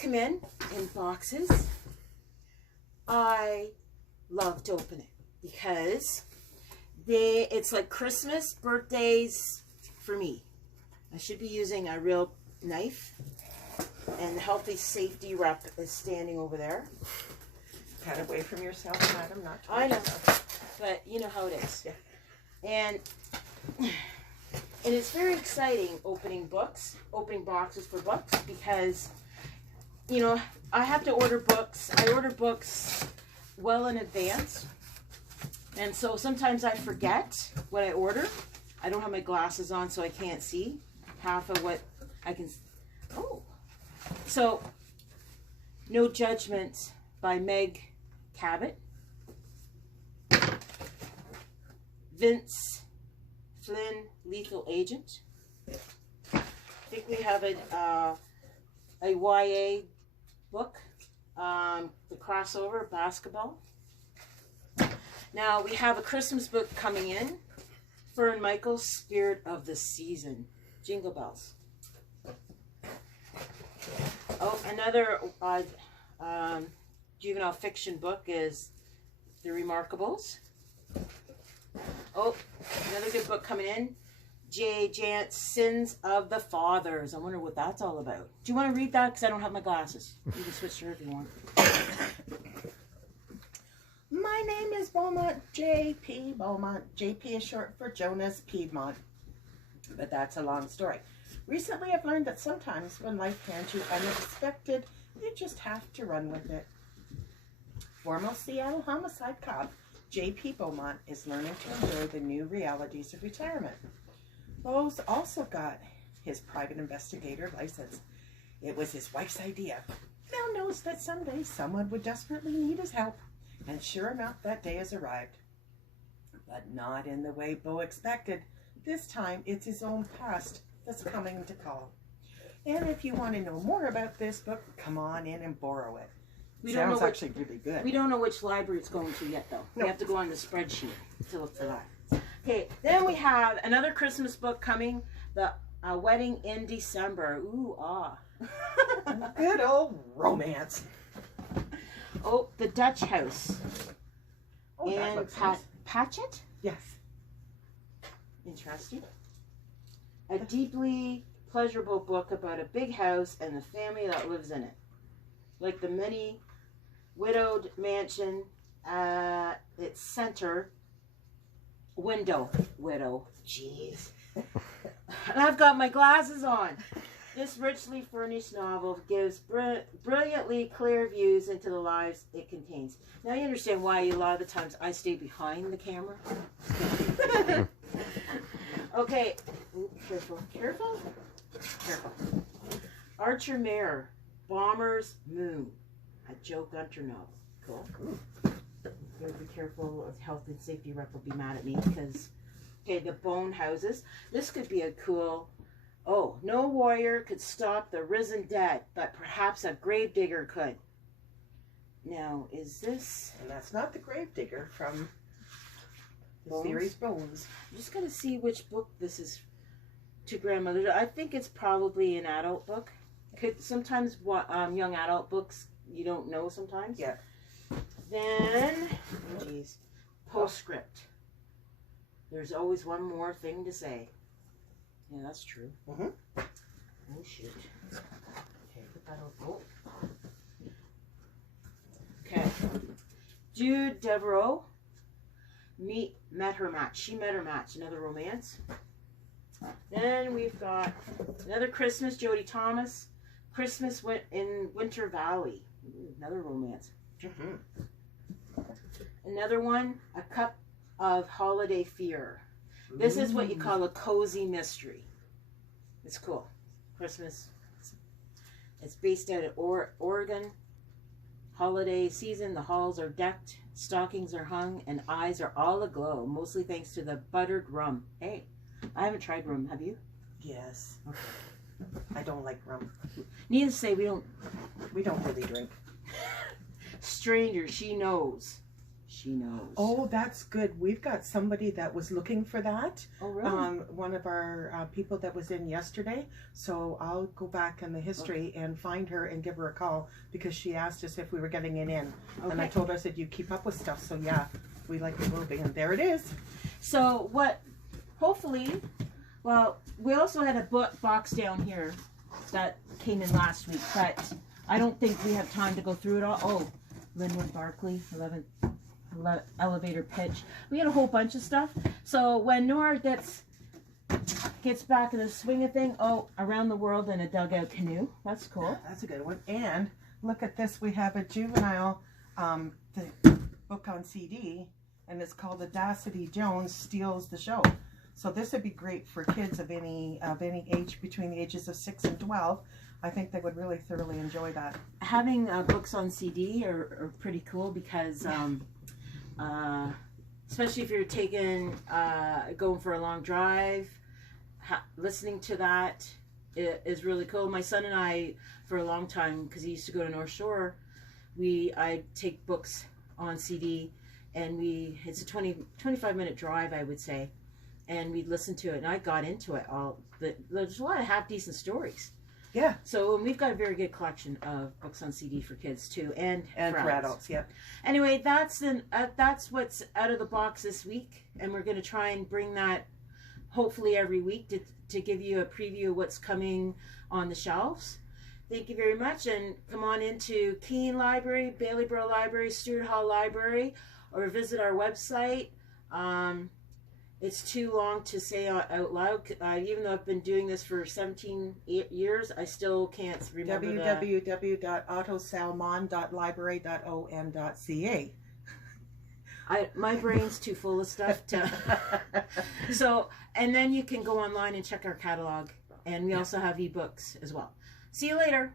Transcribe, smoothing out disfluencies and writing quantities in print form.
come in boxes. I love to open it because it's like Christmas, birthdays for me. I should be using a real knife, and the healthy safety rep is standing over there. Cut away from yourself, madam. Not I know, but you know how it is. Yeah. And it's very exciting opening boxes for books, because, you know, I have to order books. I order books well in advance. And so sometimes I forget what I order. I don't have my glasses on, so I can't see half of what I can. Oh. So, No Judgment by Meg Cabot. Vince Flynn, Lethal Agent. I think we have a YA book, the crossover, basketball. Now we have a Christmas book coming in, Fern Michael's Spirit of the Season, Jingle Bells. Oh, another juvenile fiction book is The Remarkables. Oh, another good book coming in, J. Jant's Sins of the Fathers. I wonder what that's all about. Do you want to read that? Because I don't have my glasses. You can switch to her if you want. My name is Beaumont, J.P. Beaumont. J.P. is short for Jonas Piedmont. But that's a long story. Recently, I've learned that sometimes when life hands you unexpected, you just have to run with it. Former Seattle homicide cop J.P. Beaumont is learning to enjoy the new realities of retirement. Beau's also got his private investigator license. It was his wife's idea. Now knows that someday someone would desperately need his help, and sure enough, that day has arrived. But not in the way Beau expected. This time, it's his own past that's coming to call. And if you want to know more about this book, come on in and borrow it. Sounds actually really good. We don't know which library it's going to yet, though. No. We have to go on the spreadsheet to look for that. Okay, then we have another Christmas book coming, The Wedding in December. Ooh, ah. Good old romance. Oh, The Dutch House. Oh, that and looks nice. Patchett? Yes. Interesting. A deeply pleasurable book about a big house and the family that lives in it. Like the many widowed mansion at its center. Widow. Jeez. And I've got my glasses on. This richly furnished novel gives brilliantly clear views into the lives it contains. Now you understand why a lot of the times I stay behind the camera. Okay. Ooh, careful. Archer Mayer, Bomber's Moon, a Joe Gunter novel. Cool. Gotta be careful, of health and safety rep will be mad at me because, okay, The Bone Houses. This could be a cool, no warrior could stop the risen dead, but perhaps a gravedigger could. Now, is this... And that's not the Gravedigger from the Bones? series Bones. I'm just going to see which book this is to grandmother. I think it's probably an adult book. Sometimes young adult books, you don't know sometimes. Yeah. Then, postscript. There's always one more thing to say. Yeah, that's true. Mm-hmm. Oh, shoot. Okay, put that over. Oh. Okay. Jude Devereaux. Met her match. She met her match. Another romance. Then we've got another Christmas. Jodie Thomas. Christmas in Winter Valley. Ooh, another romance. Mm-hmm. Another one. A Cup of Holiday Fear. This is what you call a cozy mystery. It's cool. Christmas. It's based out of Oregon. Holiday season. The halls are decked. Stockings are hung. And eyes are all aglow. Mostly thanks to the buttered rum. Hey, I haven't tried rum. Have you? Yes. Okay. I don't like rum. Needless to say, we don't really drink. Stranger, she knows. she knows. Oh, that's good. We've got somebody that was looking for that. Oh, really? One of our people that was in yesterday. So I'll go back in the history and find her and give her a call because she asked us if we were getting it in. Okay. And I told her, I said, you keep up with stuff. So yeah, we likely will be. And there it is. So what, hopefully, well, we also had a box down here that came in last week, but I don't think we have time to go through it all. Oh, Linwood Barkley, 11th elevator pitch. We had a whole bunch of stuff. So when Nora gets back in the swing of thing, oh, around the world in a dugout canoe. That's cool. That's a good one. And look at this. We have a juvenile the book on CD, and it's called Audacity Jones Steals the Show. So this would be great for kids of any age between the ages of 6 and 12. I think they would really thoroughly enjoy that. Having books on CD are pretty cool because especially if you're going for a long drive, listening to that is really cool. My son and I, for a long time, because he used to go to North Shore, I take books on CD, and it's a 25-minute drive, I would say, and we'd listen to it, and I got into it all. There's a lot of half-decent stories. Yeah. So we've got a very good collection of books on CD for kids too, and for adults. Yep. Anyway, that's what's out of the box this week, and we're going to try and bring that hopefully every week to give you a preview of what's coming on the shelves. Thank you very much, and come on into Keene Library, Baileyborough Library, Stewart Hall Library, or visit our website. It's too long to say out loud. Even though I've been doing this for 17 years, I still can't remember www.autosalmon.library.on.ca. My brain's too full of stuff to... So, and then you can go online and check our catalog. And we also have ebooks as well. See you later.